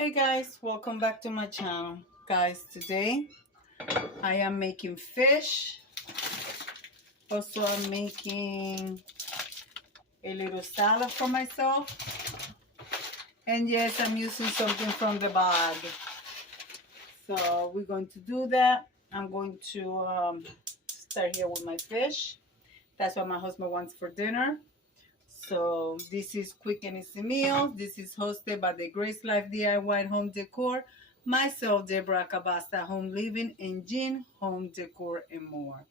Hey guys, welcome back to my channel. Guys, today I am making fish. Also, I'm making a little salad for myself. And yes, I'm using something from the bag. So we're going to do that. I'm going to start here with my fish. That's what my husband wants for dinner. So this is Quick and Easy Meals. This is hosted by the Grace Life DIY Home Decor. Myself, Deborah Cabasta, Home Living, and Jean Home Decor and more.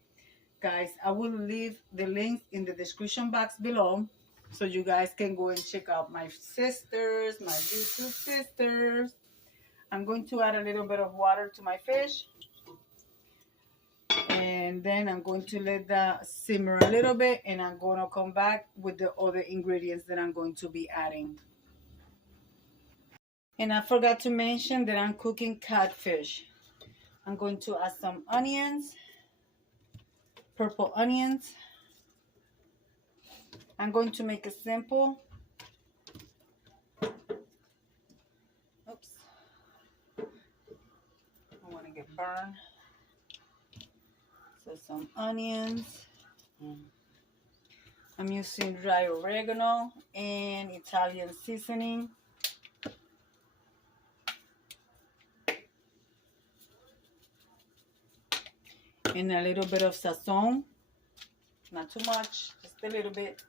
Guys, I will leave the links in the description box below so you guys can go and check out my sisters, my YouTube sisters. I'm going to add a little bit of water to my fish. And then I'm going to let that simmer a little bit, and I'm going to come back with the other ingredients that I'm going to be adding. And I forgot to mention that I'm cooking catfish. I'm going to add some onions, purple onions. I'm going to make it simple. Oops. I want to get burned. So some onions. I'm using dry oregano and Italian seasoning. And a little bit of sazon. Not too much, just a little bit.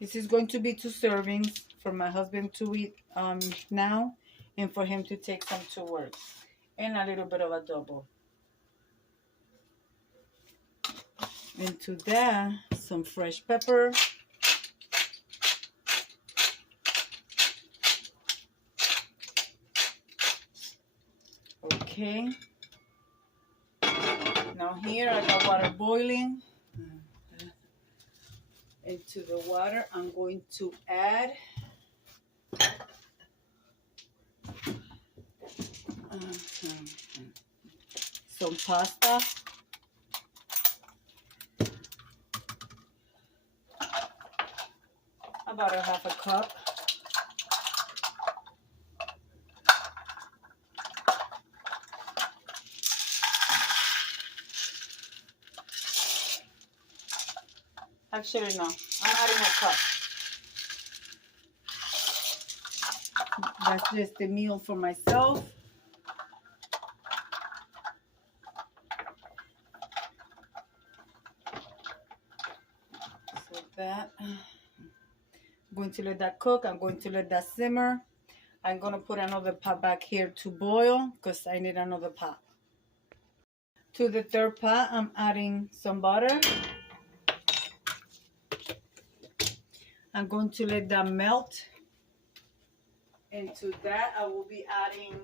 This is going to be 2 servings for my husband to eat now, and for him to take some to work. And a little bit of adobo. Into that, some fresh pepper. Okay. Now here I got water boiling. Into the water, I'm going to add some pasta. About a half a cup. Actually, no. I'm adding a cup. That's just a meal for myself. So that, I'm going to let that cook. I'm going to let that simmer. I'm going to put another pot back here to boil because I need another pot. To the third pot, I'm adding some butter. I'm going to let that melt. Into that, I will be adding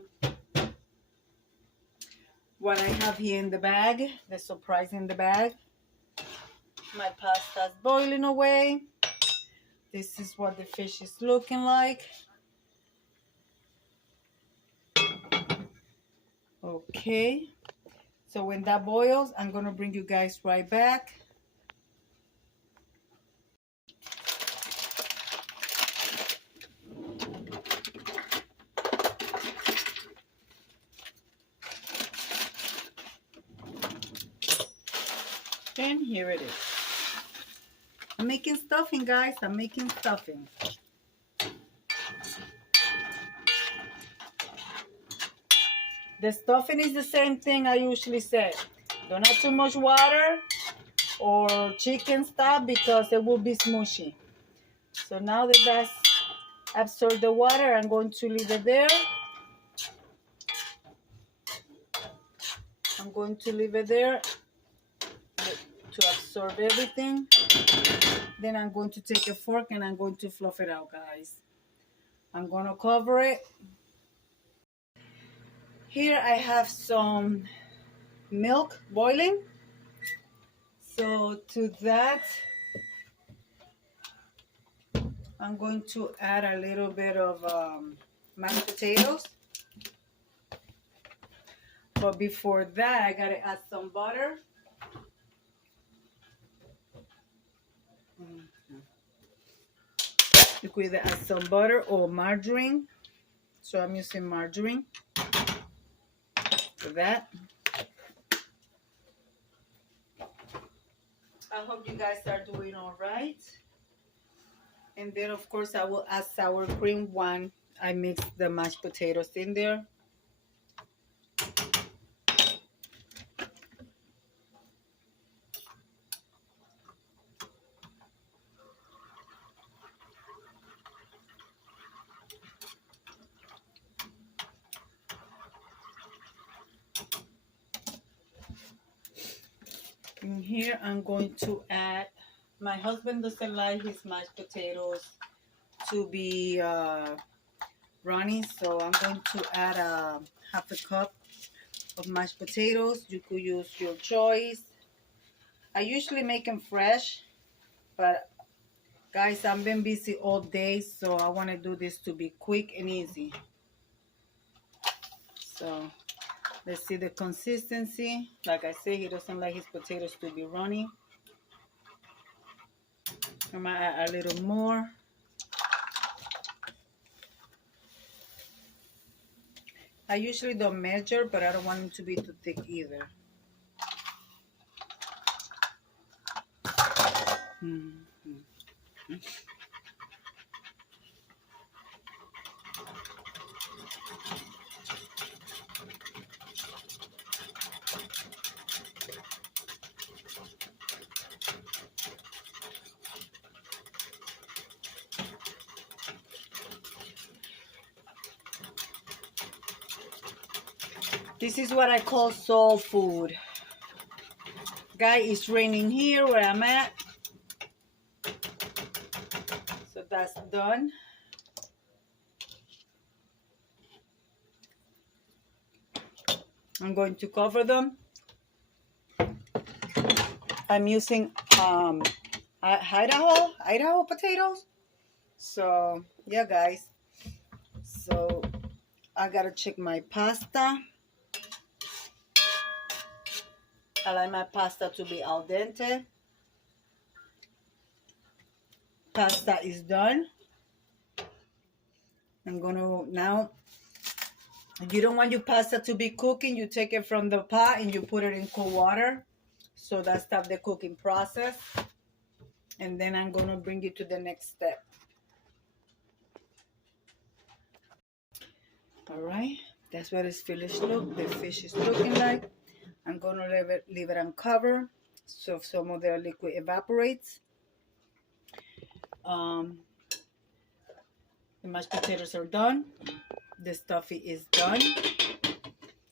what I have here in the bag, the surprise in the bag. My pasta's boiling away. This is what the fish is looking like. Okay. So when that boils, I'm going to bring you guys right back. And here it is. I'm making stuffing, guys. I'm making stuffing. The stuffing is the same thing I usually say. Don't add too much water or chicken stock because it will be smushy. So now that that's absorbed the water, I'm going to leave it there. I'm going to leave it there to absorb everything. Then I'm going to take a fork and I'm going to fluff it out, guys. I'm going to cover it. Here I have some milk boiling. So to that, I'm going to add a little bit of mashed potatoes. But before that, I gotta add some butter. You could either add some butter or margarine. So I'm using margarine for that. I hope you guys are doing all right. And then, of course, I will add sour cream when I mix the mashed potatoes in there. In here, I'm going to add, my husband doesn't like his mashed potatoes to be runny, so I'm going to add half a cup of mashed potatoes. You could use your choice. I usually make them fresh, but guys, I've been busy all day, so I want to do this to be quick and easy. So let's see the consistency. Like I said, he doesn't like his potatoes to be runny. I might add a little more. I usually don't measure, but I don't want them to be too thick either. This is what I call soul food. Guys, it's raining here where I'm at. So that's done. I'm going to cover them. I'm using Idaho potatoes. So yeah, guys. So I gotta check my pasta. I like my pasta to be al dente. Pasta is done. I'm gonna now, if you don't want your pasta to be cooking, you take it from the pot and you put it in cold water. So that stops the cooking process. And then I'm gonna bring you to the next step. All right, that's what its finished look. The fish is looking like. I'm gonna leave it uncovered so some of the liquid evaporates. The mashed potatoes are done. The stuffing is done.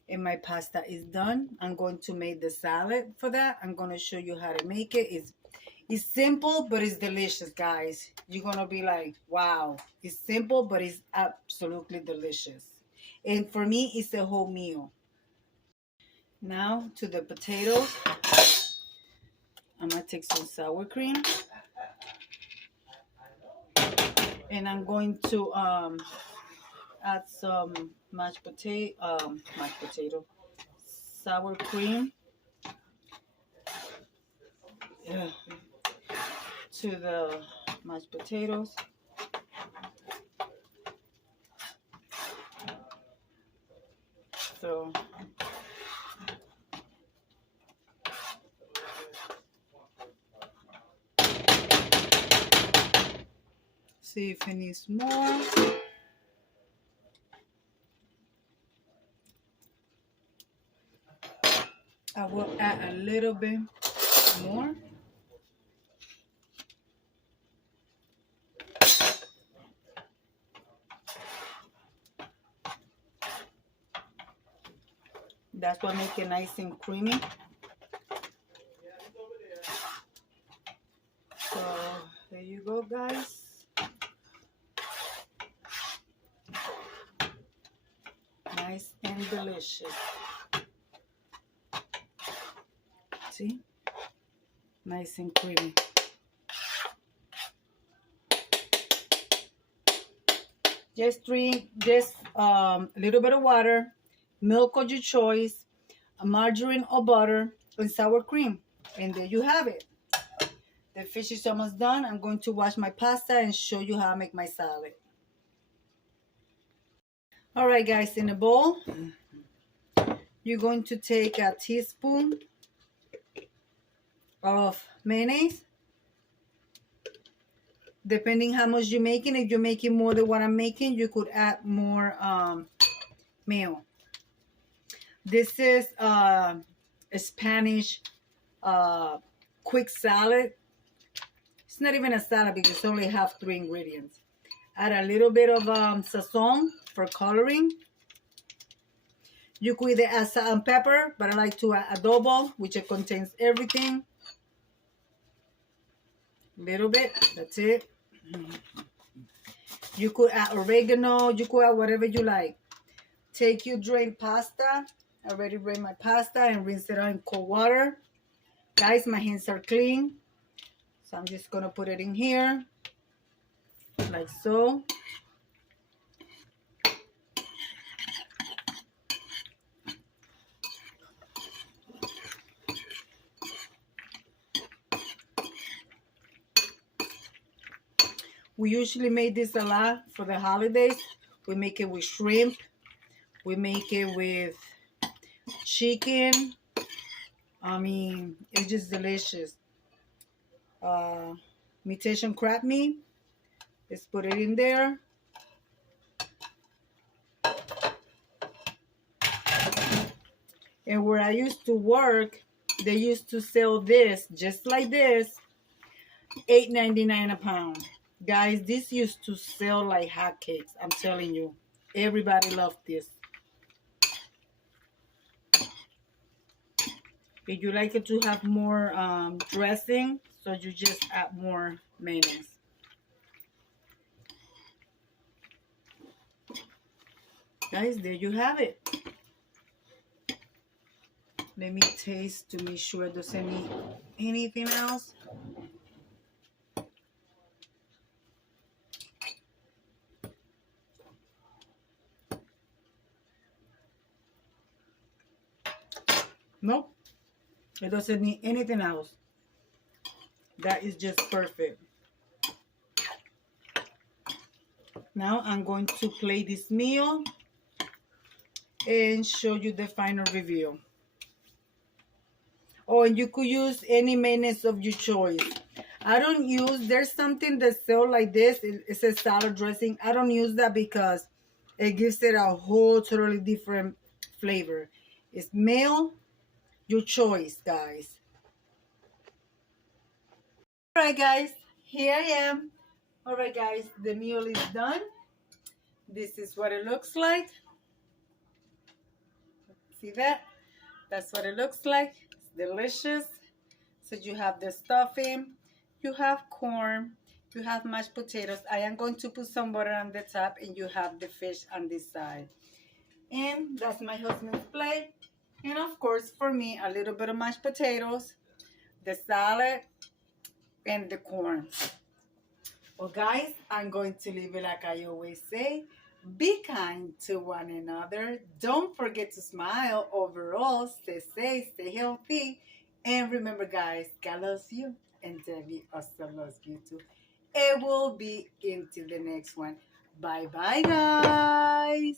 And my pasta is done. I'm going to make the salad for that. I'm going to show you how to make it. It's simple, but it's delicious, guys. You're going to be like, wow. It's simple, but it's absolutely delicious. And for me, it's a whole meal. Now to the potatoes. I'm going to take some sour cream. And I'm going to add some mashed potato, sour cream to the mashed potatoes. So see if it needs more. I will add a little bit more. That's what makes it nice and creamy. So there you go, guys. Nice and delicious. See? Nice and creamy. Just drink a little bit of water, milk of your choice, margarine or butter, and sour cream. And there you have it. The fish is almost done. I'm going to wash my pasta and show you how I make my salad. All right, guys, in a bowl, you're going to take a teaspoon of mayonnaise. Depending how much you're making, if you're making more than what I'm making, you could add more mayo. This is a Spanish quick salad. It's not even a salad because it only have 3 ingredients. Add a little bit of sazon for coloring. You could either add salt and pepper, but I like to add adobo, which it contains everything. Little bit, that's it. You could add oregano, you could add whatever you like. Take your drained pasta. I already drained my pasta and rinse it out in cold water. Guys, my hands are clean. So I'm just gonna put it in here, like so. We usually make this a lot for the holidays. We make it with shrimp. We make it with chicken. I mean, it's just delicious. Imitation crab meat. Let's put it in there. And where I used to work, they used to sell this, just like this, $8.99 a pound. Guys, this used to sell like hotcakes. I'm telling you, everybody loved this. If you like it to have more dressing, so you just add more mayonnaise. Guys, there you have it. Let me taste to make sure it doesn't need anything else. Nope, it doesn't need anything else. That is just perfect. Now I'm going to plate this meal and show you the final review. Oh, and you could use any mayonnaise of your choice. I don't use, there's something that sells like this. It says salad dressing. I don't use that because it gives it a whole totally different flavor. It's mayo, your choice, guys. All right, guys, here I am. All right, guys, the meal is done. This is what it looks like. See that? That's what it looks like. It's delicious. So you have the stuffing, you have corn, you have mashed potatoes. I am going to put some butter on the top, and you have the fish on this side. And that's my husband's plate. And of course, for me, a little bit of mashed potatoes, the salad, and the corn. Well, guys, I'm going to leave it like I always say. Be kind to one another. Don't forget to smile. Overall, stay safe, stay healthy. And remember, guys, God loves you. And Debbie also loves you too. It will be into the next one. Bye-bye, guys.